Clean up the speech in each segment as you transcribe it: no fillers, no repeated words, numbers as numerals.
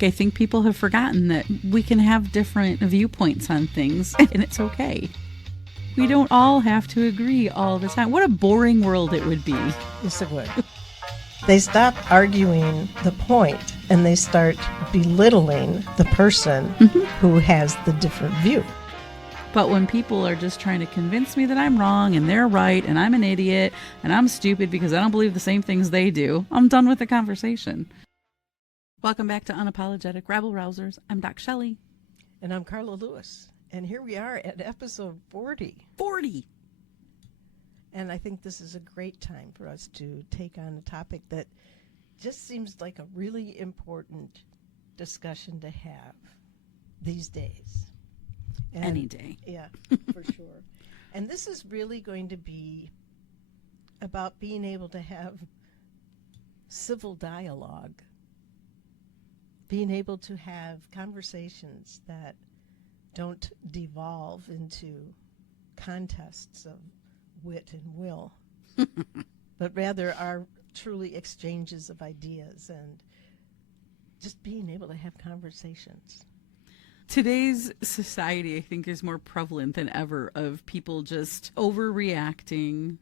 I think people have forgotten that we can have different viewpoints on things, and it's okay. We don't all have to agree all the time. What a boring world it would be. Yes, it would. They stop arguing the point and they start belittling the person who has the different view. But when people are just trying to convince me that I'm wrong and they're right and I'm an idiot and I'm stupid because I don't believe the same things they do, I'm done with the conversation. Welcome back to Unapologetic Rabble-Rousers. I'm DocShellie. And I'm Carla Lewis. And here we are at episode 40. 40! And I think this is a great time for us to take on a topic that just seems like a really important discussion to have these days. And, any day. Yeah, for sure. And this is really going to be about being able to have civil dialogue, being able to have conversations that don't devolve into contests of wit and will, but rather are truly exchanges of ideas and just being able to have conversations. Today's society, I think, is more prevalent than ever of people just overreacting,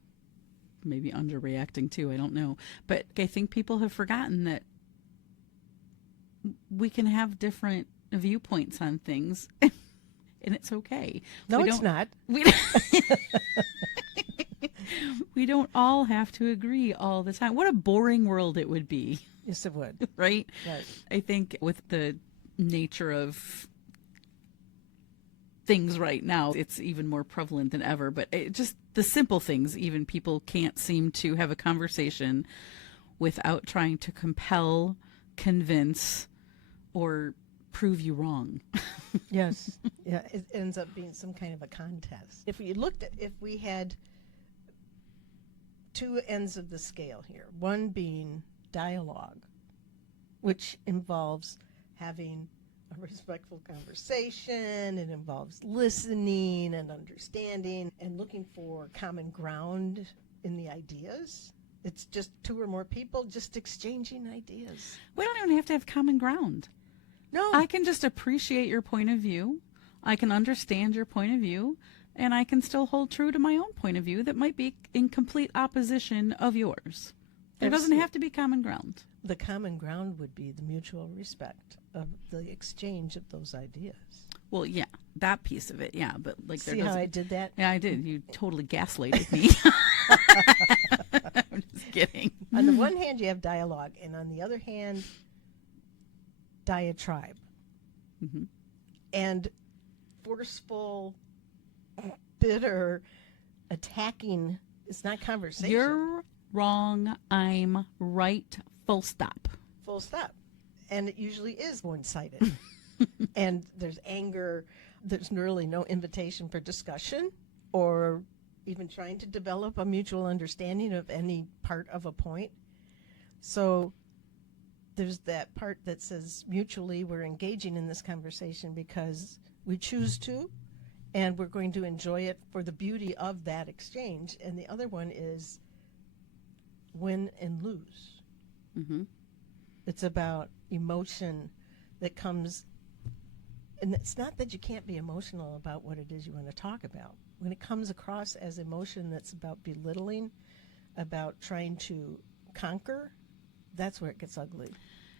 maybe underreacting too, I don't know. But I think people have forgotten that we can have different viewpoints on things, and it's okay. No, it's not. We don't all have to agree all the time. What a boring world it would be. Yes, it would. Right? Yes. I think with the nature of things right now, it's even more prevalent than ever. But just the simple things, even people can't seem to have a conversation without trying to compel, convince, or prove you wrong. Yes. Yeah, it ends up being some kind of a contest. If we had two ends of the scale here, one being dialogue, which involves having a respectful conversation, it involves listening and understanding and looking for common ground in the ideas. It's just two or more people just exchanging ideas. We don't even have to have common ground. No. I can just appreciate your point of view. I can understand your point of view, and I can still hold true to my own point of view that might be in complete opposition of yours. There doesn't have to be common ground. The common ground would be the mutual respect of the exchange of those ideas. Well, yeah, that piece of it, yeah. But like, See how I did that? Yeah, I did. You totally gaslighted me. I'm just kidding. On the one hand, you have dialogue, and on the other hand, diatribe. Mm-hmm. And forceful, bitter, attacking is not conversation. You're wrong. I'm right. Full stop. Full stop. And it usually is one-sided. And there's anger. There's really no invitation for discussion or even trying to develop a mutual understanding of any part of a point. So there's that part that says mutually we're engaging in this conversation because we choose to, and we're going to enjoy it for the beauty of that exchange. And the other one is win and lose. Mm-hmm. It's about emotion that comes, and it's not that you can't be emotional about what it is you want to talk about. When it comes across as emotion that's about belittling, about trying to conquer, that's where it gets ugly.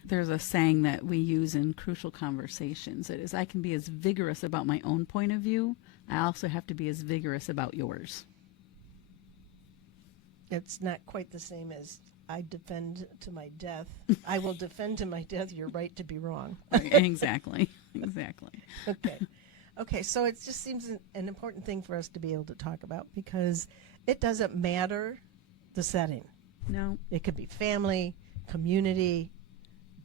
There's a saying that we use in crucial conversations. It is, I can be as vigorous about my own point of view. I also have to be as vigorous about yours. It's not quite the same as I defend to my death. I will defend to my death your right to be wrong. Exactly. Exactly. Okay, so it just seems an important thing for us to be able to talk about because it doesn't matter the setting. No. It could be family, community,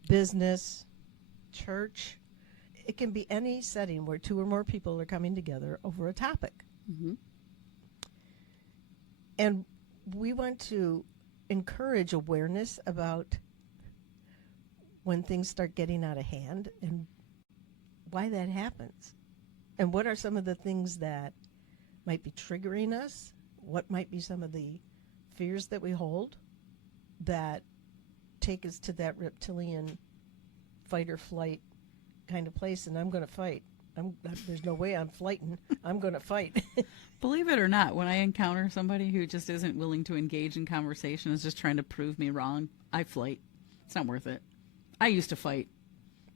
business, church. It can be any setting where two or more people are coming together over a topic. Mm-hmm. And we want to encourage awareness about when things start getting out of hand and why that happens. And what are some of the things that might be triggering us? What might be some of the fears that we hold that take us to that reptilian fight or flight kind of place, and I'm going to fight. There's no way I'm flighting. I'm going to fight. Believe it or not, when I encounter somebody who just isn't willing to engage in conversation, is just trying to prove me wrong, I flight. It's not worth it. I used to fight.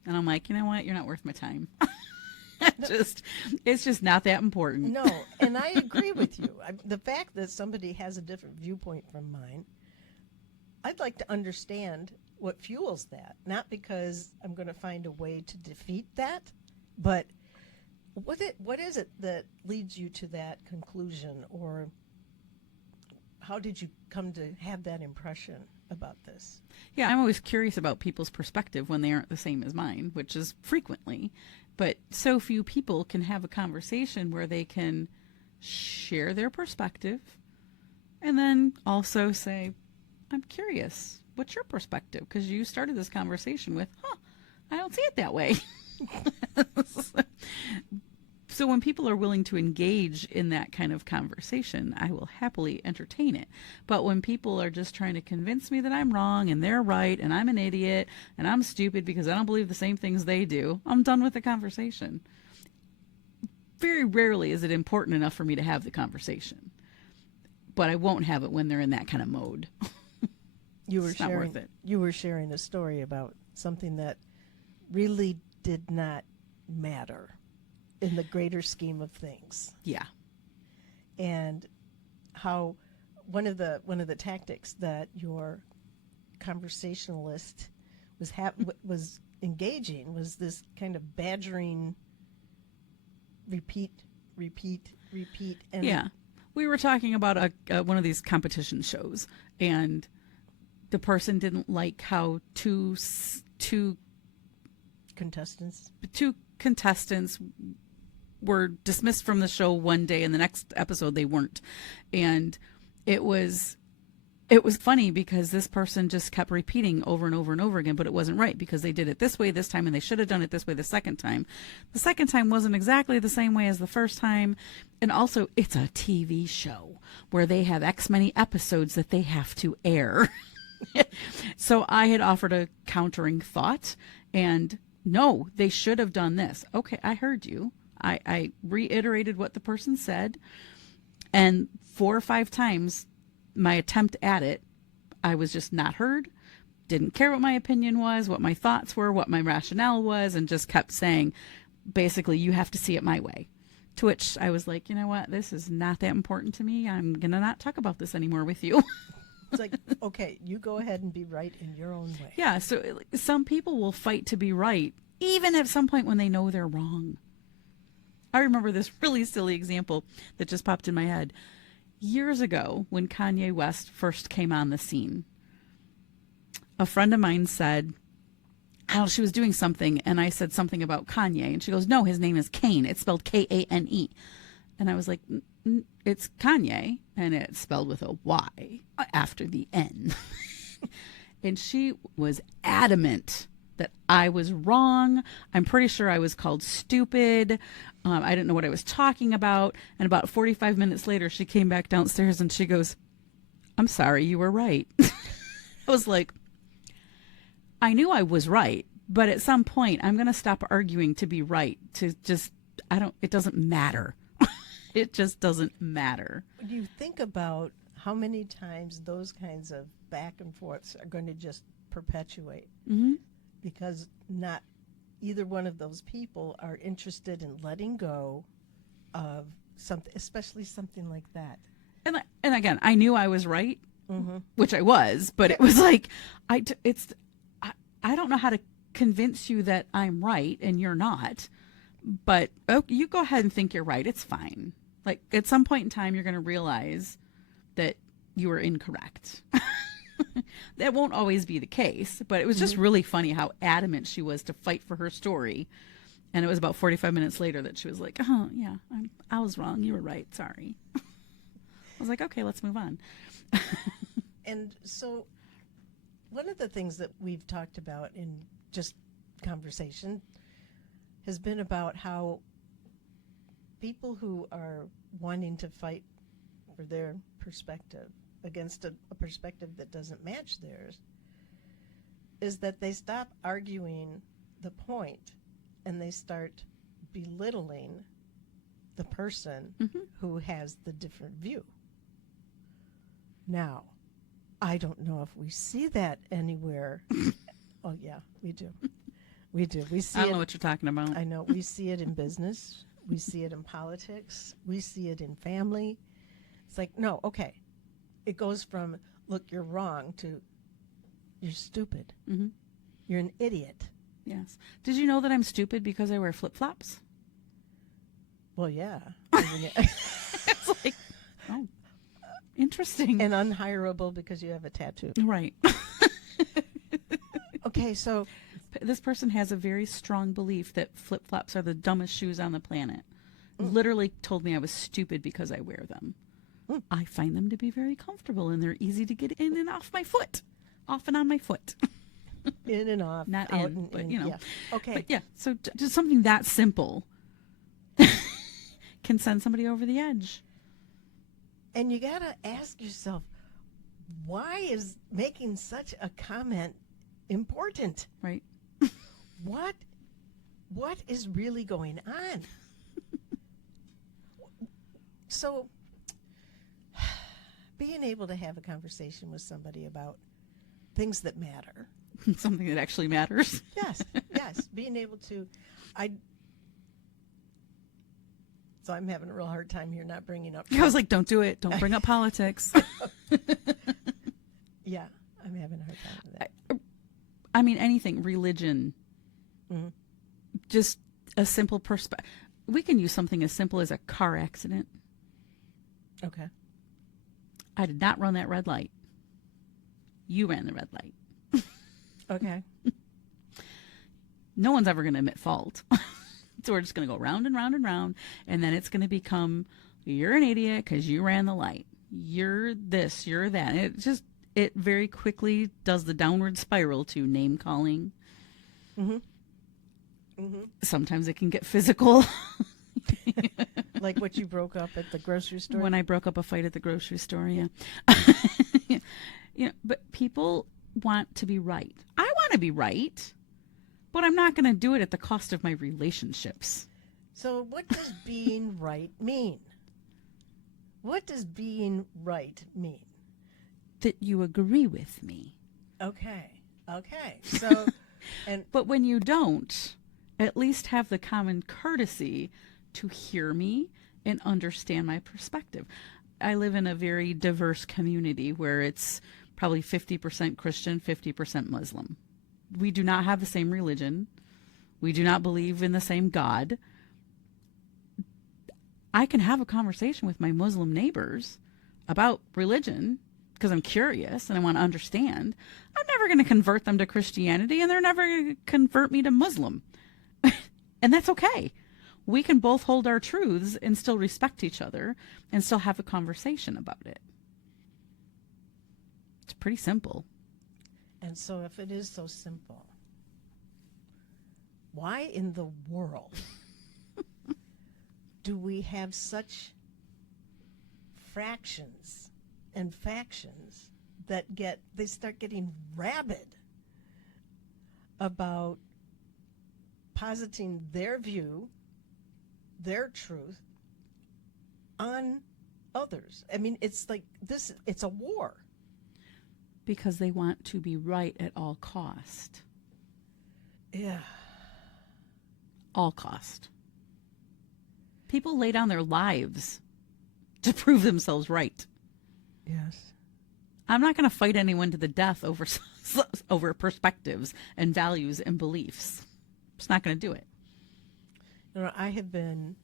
And I'm like, you know what? You're not worth my time. It's just not that important. No, and I agree with you. The fact that somebody has a different viewpoint from mine, I'd like to understand what fuels that. Not because I'm going to find a way to defeat that, but what is it that leads you to that conclusion, or how did you come to have that impression about this? Yeah, I'm always curious about people's perspective when they aren't the same as mine, which is frequently. But so few people can have a conversation where they can share their perspective and then also say, I'm curious, what's your perspective? Because you started this conversation with, I don't see it that way. So when people are willing to engage in that kind of conversation, I will happily entertain it. But when people are just trying to convince me that I'm wrong and they're right and I'm an idiot and I'm stupid because I don't believe the same things they do, I'm done with the conversation. Very rarely is it important enough for me to have the conversation. But I won't have it when they're in that kind of mode. It's not worth it. You were sharing a story about something that really did not matter in the greater scheme of things. Yeah. And how one of the tactics that your conversationalist was engaging was this kind of badgering, repeat. And yeah. We were talking about one of these competition shows, and the person didn't like how two contestants were dismissed from the show one day, and the next episode they weren't. And it was funny because this person just kept repeating over and over and over again, but it wasn't right because they did it this way this time and they should have done it this way the second time. The second time wasn't exactly the same way as the first time. And also, it's a TV show where they have X many episodes that they have to air. So I had offered a countering thought, and no, they should have done this. Okay, I heard you. I reiterated what the person said, and 4 or 5 times my attempt at it, I was just not heard, didn't care what my opinion was, what my thoughts were, what my rationale was, and just kept saying, basically, you have to see it my way. To which I was like, you know what, this is not that important to me. I'm going to not talk about this anymore with you. It's like, okay, you go ahead and be right in your own way. Yeah, so some people will fight to be right, even at some point when they know they're wrong. I remember this really silly example that just popped in my head. Years ago, when Kanye West first came on the scene, a friend of mine said, she was doing something, and I said something about Kanye, and she goes, no, his name is Kane. It's spelled Kane. And I was like, it's Kanye, and it's spelled with a Y after the N. And she was adamant that I was wrong. I'm pretty sure I was called stupid. I didn't know what I was talking about. And about 45 minutes later, she came back downstairs and she goes, I'm sorry, you were right. I was like, I knew I was right, but at some point I'm going to stop arguing to be right. It doesn't matter. It just doesn't matter. When you think about how many times those kinds of back and forths are going to just perpetuate, Mm-hmm. because not either one of those people are interested in letting go of something, especially something like that. And again, I knew I was right, Mm-hmm. which I was, but it was like, I don't know how to convince you that I'm right and you're not, but you go ahead and think you're right. It's fine. Like at some point in time, you're going to realize that you were incorrect. That won't always be the case, but it was just really funny how adamant she was to fight for her story. And it was about 45 minutes later that she was like, oh, yeah, I was wrong. You were right. Sorry. I was like, okay, let's move on. And so one of the things that we've talked about in just conversation has been about how people who are wanting to fight for their perspective against a perspective that doesn't match theirs is that they stop arguing the point and they start belittling the person who has the different view. Now, I don't know if we see that anywhere. Oh, yeah, we do. We do. We see I don't know what you're talking about. I know. We see it in business. We see it in politics. We see it in family. It's like, no, okay. It goes from, look, you're wrong, to you're stupid. Mm-hmm. You're an idiot. Yes. Did you know that I'm stupid because I wear flip-flops? Well, yeah. It's like, oh, interesting. And unhireable because you have a tattoo. Right. Okay, so This person has a very strong belief that flip-flops are the dumbest shoes on the planet. Literally told me I was stupid because I wear them. I find them to be very comfortable, and they're easy to get in and off my foot. Off and on my foot. in and off. Not out in, and but in, you know. Yeah. Okay. But yeah, so just something that simple can send somebody over the edge. And you got to ask yourself, why is making such a comment important? Right. What is really going on? So being able to have a conversation with somebody about things that matter. Something that actually matters. Yes, yes. Being able to, so I'm having a real hard time here not bringing up. I was like, don't do it. Don't bring up politics. Yeah, I'm having a hard time with that. I mean, anything, religion, just a simple perspective. We can use something as simple as a car accident. Okay. I did not run that red light. You ran the red light. Okay. No one's ever going to admit fault. So we're just going to go round and round and round. And then it's going to become, you're an idiot because you ran the light. You're this, you're that. And it very quickly does the downward spiral to name calling. Sometimes it can get physical. Like what you broke up at the grocery store? When I broke up a fight at the grocery store, yeah. But people want to be right. I want to be right, but I'm not going to do it at the cost of my relationships. So what does being right mean? What does being right mean? That you agree with me. Okay. So, But when you don't, at least have the common courtesy to hear me and understand my perspective. I live in a very diverse community where it's probably 50% Christian, 50% Muslim. We do not have the same religion. We do not believe in the same God. I can have a conversation with my Muslim neighbors about religion because I'm curious and I want to understand. I'm never going to convert them to Christianity, and they're never going to convert me to Muslim. And that's okay. We can both hold our truths and still respect each other and still have a conversation about it. It's pretty simple. And so if it is so simple, why in the world do we have such fractions and factions that they start getting rabid about positing their view, their truth on others? I mean, it's like this, it's a war. Because they want to be right at all cost. Yeah. All cost. People lay down their lives to prove themselves right. Yes. I'm not going to fight anyone to the death over perspectives and values and beliefs. I'm just not going to do it. You know, I have been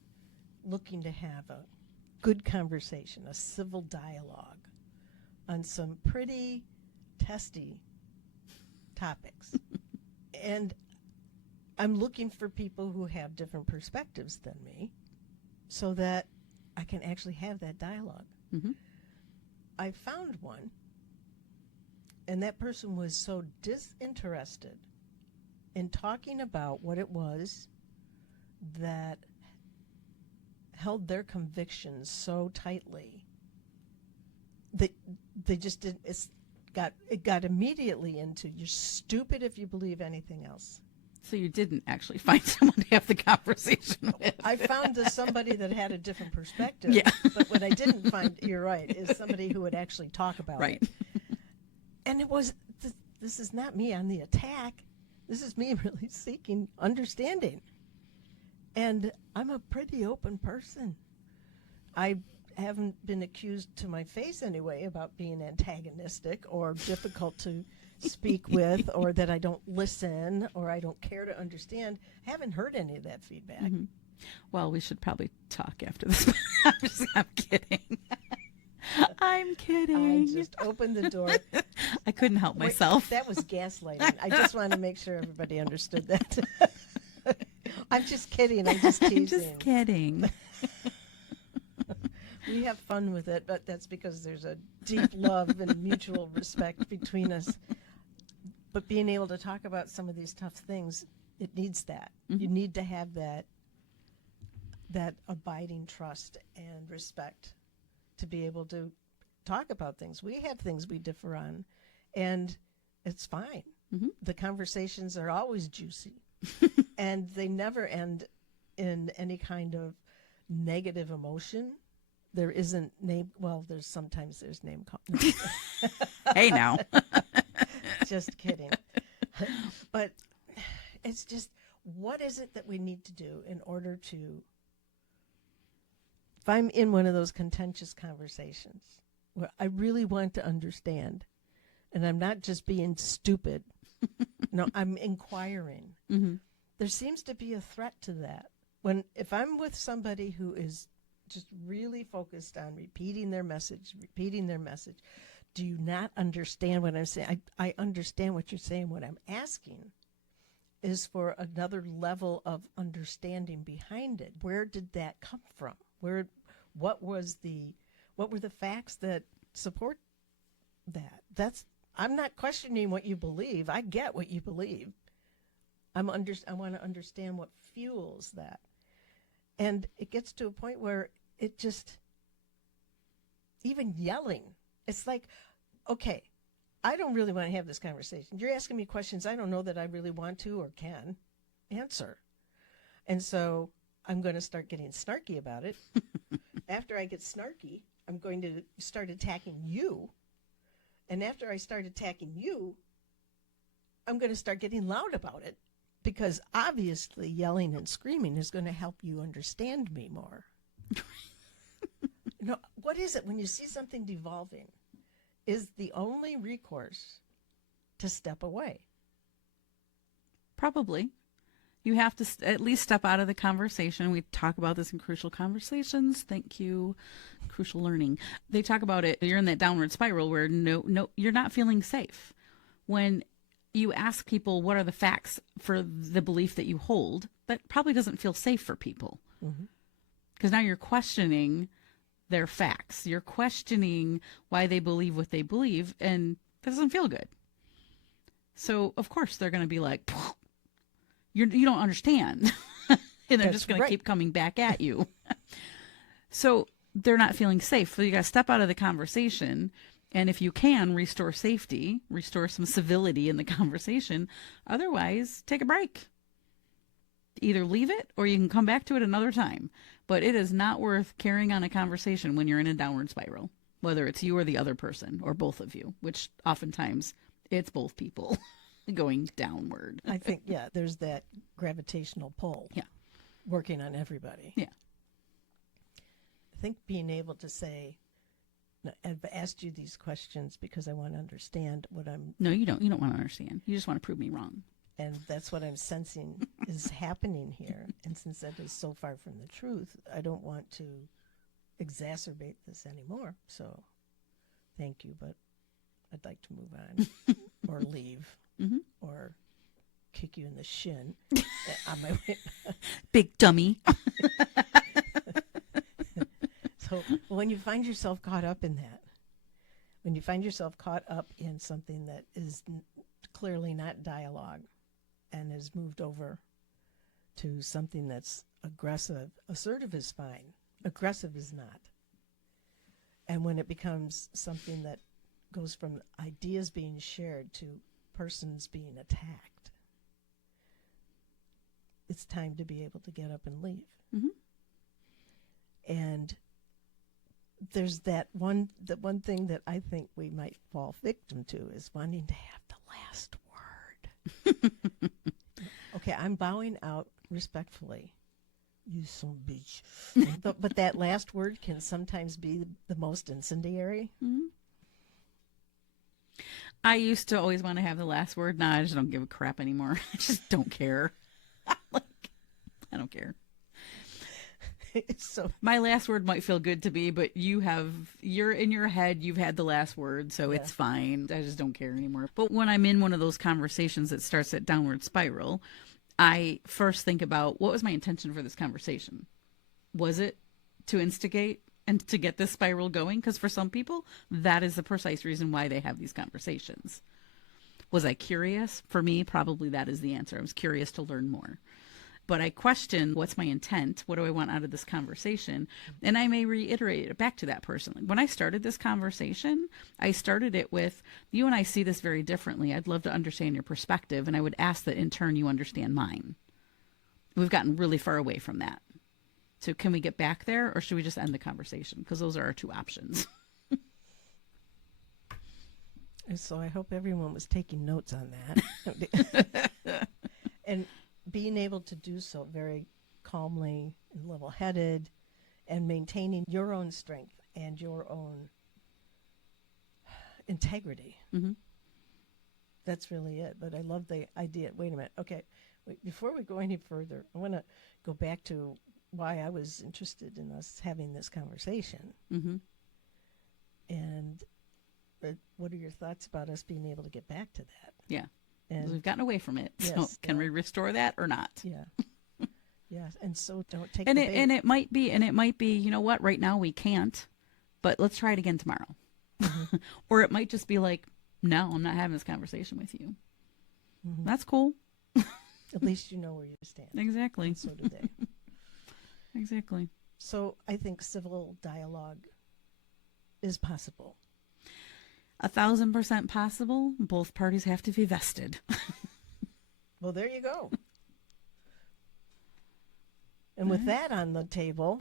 looking to have a good conversation, a civil dialogue on some pretty testy topics. And I'm looking for people who have different perspectives than me so that I can actually have that dialogue. Mm-hmm. I found one, and that person was so disinterested in talking about what it was that held their convictions so tightly that they just didn't. It got immediately into, you're stupid if you believe anything else. So you didn't actually find someone to have the conversation with. I found somebody that had a different perspective. Yeah. But what I didn't find, you're right, is somebody who would actually talk about Right. it. And it was, this is not me on the attack. This is me really seeking understanding. And I'm a pretty open person. I haven't been accused to my face anyway about being antagonistic or difficult to speak with, or that I don't listen, or I don't care to understand. I haven't heard any of that feedback. Mm-hmm. Well, we should probably talk after this. I'm kidding. I'm kidding. I just opened the door. I couldn't help myself. That was gaslighting. I just wanted to make sure everybody understood that. I'm just kidding. I'm just teasing. I'm just kidding. We have fun with it, but that's because there's a deep love and mutual respect between us. But being able to talk about some of these tough things, it needs that. Mm-hmm. You need to have that abiding trust and respect to be able to talk about things. We have things we differ on, and it's fine. Mm-hmm. The conversations are always juicy, and they never end in any kind of negative emotion. There isn't name. Well, sometimes there's name calling. Hey, now. Just kidding. But it's just, what is it that we need to do in order to, if I'm in one of those contentious conversations where I really want to understand, and I'm not just being stupid, no, I'm inquiring. Mm-hmm. There seems to be a threat to that. If I'm with somebody who is just really focused on repeating their message, do you not understand what I'm saying? I understand what you're saying. What I'm asking is for another level of understanding behind it. Where did that come from? What were the facts that support that? I'm not questioning what you believe. I get what you believe. I want to understand what fuels that. And it gets to a point where it just, even yelling, it's like, okay, I don't really want to have this conversation. You're asking me questions I don't know that I really want to or can answer. And so I'm going to start getting snarky about it. After I get snarky, I'm going to start attacking you. And after I start attacking you, I'm going to start getting loud about it. Because obviously yelling and screaming is going to help you understand me more. What is it when you see something devolving? Is the only recourse to step away? Probably. You have to at least step out of the conversation. We talk about this in Crucial Conversations. Thank you, Crucial Learning. They talk about it. You're in that downward spiral where no, you're not feeling safe. When you ask people what are the facts for the belief that you hold, that probably doesn't feel safe for people. Because now you're questioning their facts. You're questioning why they believe what they believe, and that doesn't feel good. So, of course, they're going to be like, you don't understand. And they're just going to keep coming back at you. So they're not feeling safe. So you got to step out of the conversation. And if you can, restore safety, restore some civility in the conversation. Otherwise, take a break. Either leave it or you can come back to it another time. But it is not worth carrying on a conversation when you're in a downward spiral, whether it's you or the other person or both of you, which oftentimes it's both people going downward. I think, there's that gravitational pull. Yeah. Working on everybody. Yeah. I think being able to say, I've asked you these questions because I want to understand what I'm... No, you don't. You don't want to understand. You just want to prove me wrong. And that's what I'm sensing is happening here. And since that is so far from the truth, I don't want to exacerbate this anymore. So thank you, but I'd like to move on or leave or kick you in the shin on my way. Big dummy. So when you find yourself caught up in that, when you find yourself caught up in something that is clearly not dialogue and has moved over to something that's aggressive, assertive is fine, aggressive is not. And when it becomes something that goes from ideas being shared to persons being attacked, it's time to be able to get up and leave. Mm-hmm. And there's the one thing that I think we might fall victim to is wanting to have the last word. Okay, I'm bowing out respectfully. You son of a bitch. But that last word can sometimes be the most incendiary. Mm-hmm. I used to always want to have the last word. Now I just don't give a crap anymore. I just don't care. I don't care. So my last word might feel good to me, but you're in your head, you've had the last word, so yeah. It's fine. I just don't care anymore. But when I'm in one of those conversations that starts that downward spiral, I first think about, what was my intention for this conversation? Was it to instigate and to get this spiral going? Because for some people, that is the precise reason why they have these conversations. Was I curious? For me, probably that is the answer. I was curious to learn more. But I question, what's my intent? What do I want out of this conversation? And I may reiterate it back to that person. When I started this conversation, I started it with, you and I see this very differently. I'd love to understand your perspective. And I would ask that in turn you understand mine. We've gotten really far away from that. So can we get back there, or should we just end the conversation? Because those are our two options. And so I hope everyone was taking notes on that. And being able to do so very calmly and level-headed, and maintaining your own strength and your own integrity. Mm-hmm. That's really it. But I love the idea. Wait a minute. Okay. Before we go any further, I want to go back to why I was interested in us having this conversation. Mm-hmm. And what are your thoughts about us being able to get back to that? Yeah. And we've gotten away from it. Yes, So can we restore that or not? Yeah. Yes. And so don't take And the it bait. and it might be, you know what, right now we can't, but let's try it again tomorrow. Mm-hmm. Or it might just be like, no, I'm not having this conversation with you. Mm-hmm. That's cool. At least you know where you stand. Exactly. And so do they. Exactly. So I think civil dialogue is possible. 1,000% possible. Both parties have to be vested. Well, there you go. And with that on the table,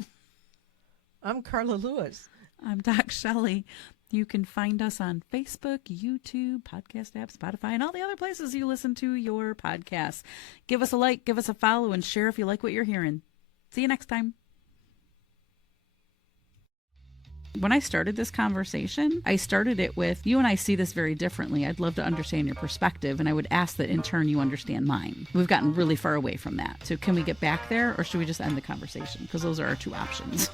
I'm Carla Lewis. I'm DocShellie. You can find us on Facebook, YouTube, podcast app, Spotify, and all the other places you listen to your podcasts. Give us a like, give us a follow, and share if you like what you're hearing. See you next time. When I started this conversation, I started it with, you and I see this very differently. I'd love to understand your perspective, and I would ask that in turn you understand mine. We've gotten really far away from that. So can we get back there, or should we just end the conversation? Because those are our two options.